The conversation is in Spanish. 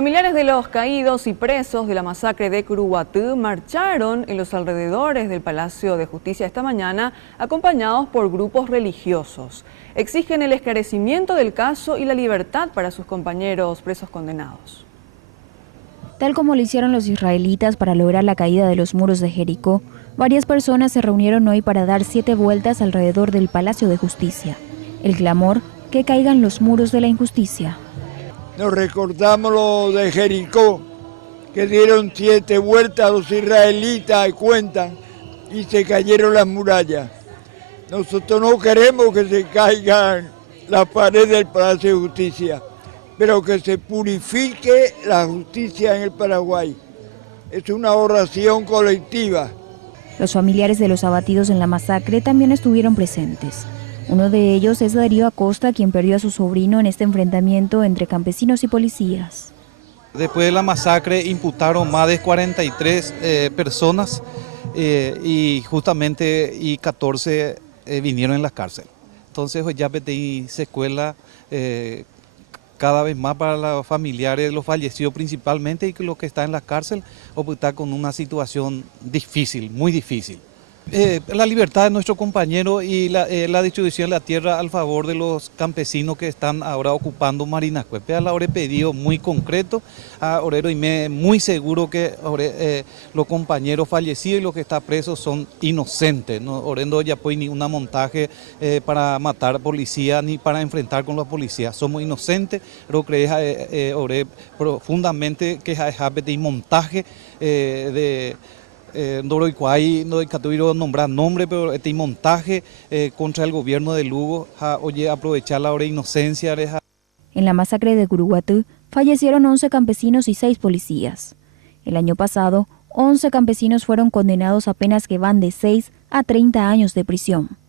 Familiares de los caídos y presos de la masacre de Curuguatú marcharon en los alrededores del Palacio de Justicia esta mañana, acompañados por grupos religiosos. Exigen el esclarecimiento del caso y la libertad para sus compañeros presos condenados. Tal como lo hicieron los israelitas para lograr la caída de los muros de Jericó, varias personas se reunieron hoy para dar 7 vueltas alrededor del Palacio de Justicia. El clamor: que caigan los muros de la injusticia. Nos recordamos lo de Jericó, que dieron 7 vueltas los israelitas y cuentan, y se cayeron las murallas. Nosotros no queremos que se caigan las paredes del Palacio de Justicia, pero que se purifique la justicia en el Paraguay. Es una oración colectiva. Los familiares de los abatidos en la masacre también estuvieron presentes. Uno de ellos es Darío Acosta, quien perdió a su sobrino en este enfrentamiento entre campesinos y policías. Después de la masacre imputaron más de 43 personas y justamente 14 vinieron en la cárcel. Entonces ya pedí secuela cada vez más para los familiares de los fallecidos principalmente, y que los que están en la cárcel están con una situación difícil, muy difícil. La libertad de nuestro compañero y la distribución de la tierra al favor de los campesinos que están ahora ocupando Marinascuepe. A la hora pedido muy concreto, a Orero y me muy seguro que los compañeros fallecidos y los que están presos son inocentes. No Orendo ya pues ni una montaje para matar a policía ni para enfrentar con la policía. Somos inocentes, pero creo profundamente que es montaje de no hay nombrar nombre, pero este montaje contra el gobierno de Lugo, aprovechar la hora de inocencia. En la masacre de Curuguatú fallecieron 11 campesinos y 6 policías. El año pasado, 11 campesinos fueron condenados a penas que van de 6 a 30 años de prisión.